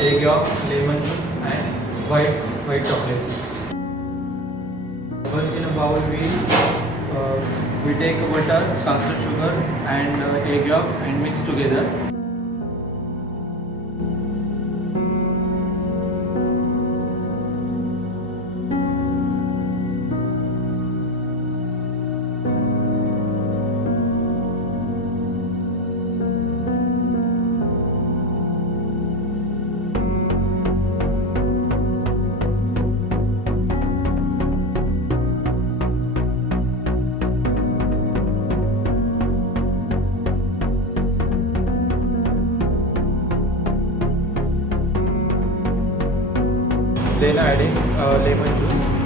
egg yolk, lemon juice, and white chocolate. First, in a bowl, we take butter, caster sugar, and egg yolk and mix together. Then adding lemon juice.